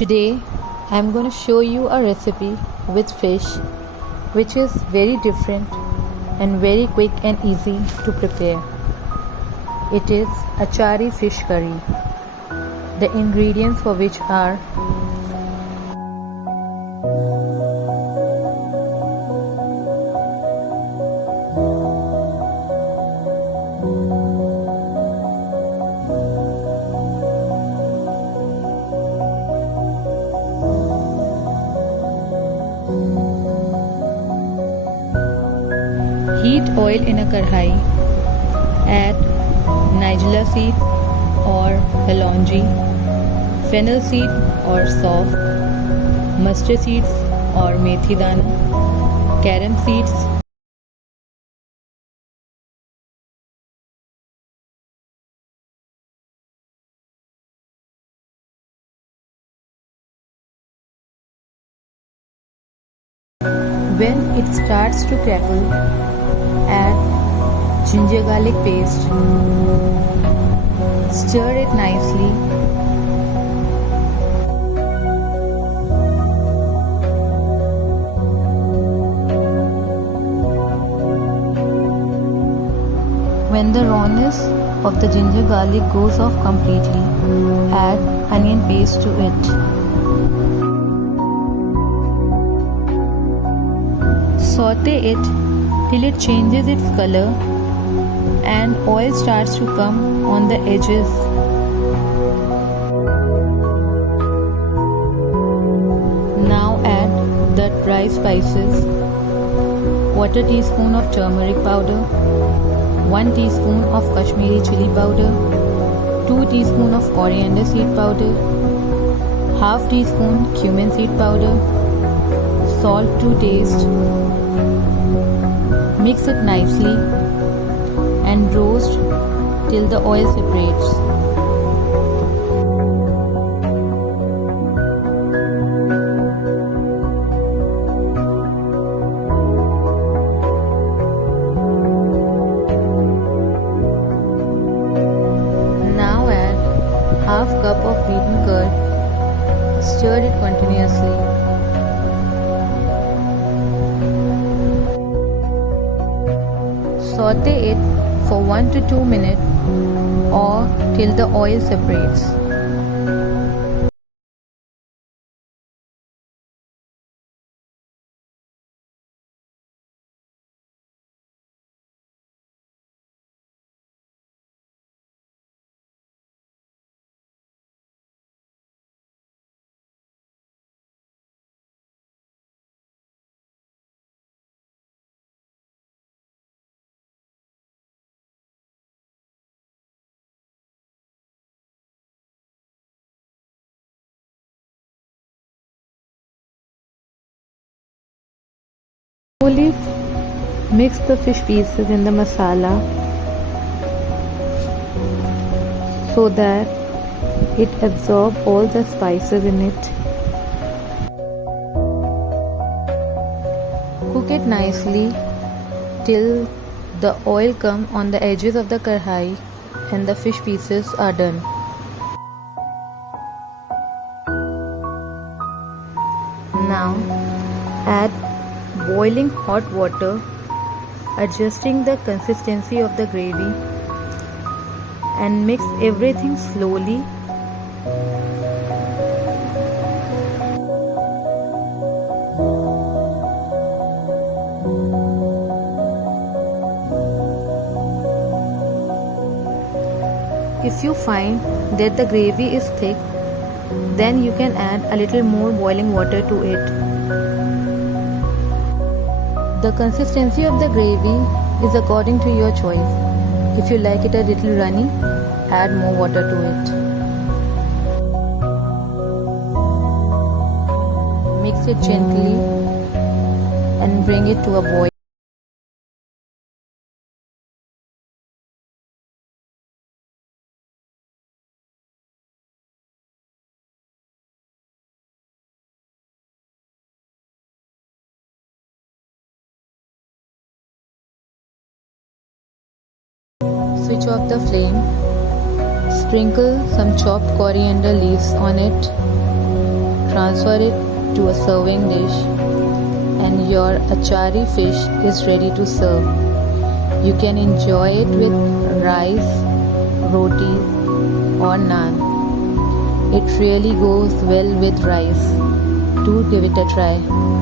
Today I'm going to show you a recipe with fish which is very different and very quick and easy to prepare. It is Achari fish curry. The ingredients for which are heat oil in a karhai, add nigella seed or kalonji, fennel seed or sauf, mustard seeds or methi dana, carom seeds, when it starts to crackle, add ginger garlic paste, stir it nicely, when the rawness of the ginger garlic goes off completely, add onion paste to it. Saute it till it changes its color and oil starts to come on the edges. Now add the dry spices, 1/4 teaspoon of turmeric powder, 1 teaspoon of Kashmiri chili powder, 2 teaspoon of coriander seed powder, 1/2 teaspoon cumin seed powder, salt to taste. Mix it nicely and roast till the oil separates. Now add 1/2 cup of beaten curd. Stir it continuously. Saute it for 1 to 2 minutes or till the oil separates. Slowly mix the fish pieces in the masala so that it absorbs all the spices in it. Cook it nicely till the oil comes on the edges of the karhai and the fish pieces are done. Now add boiling hot water, adjusting the consistency of the gravy, and mix everything slowly. If you find that the gravy is thick, then you can add a little more boiling water to it. The consistency of the gravy is according to your choice. If you like it a little runny, add more water to it. Mix it gently and bring it to a boil. Switch off the flame. Sprinkle some chopped coriander leaves on it transfer it to a serving dish, and your achari fish is ready to serve. You can enjoy it with rice, rotis, or naan. It really goes well with rice. Do give it a try.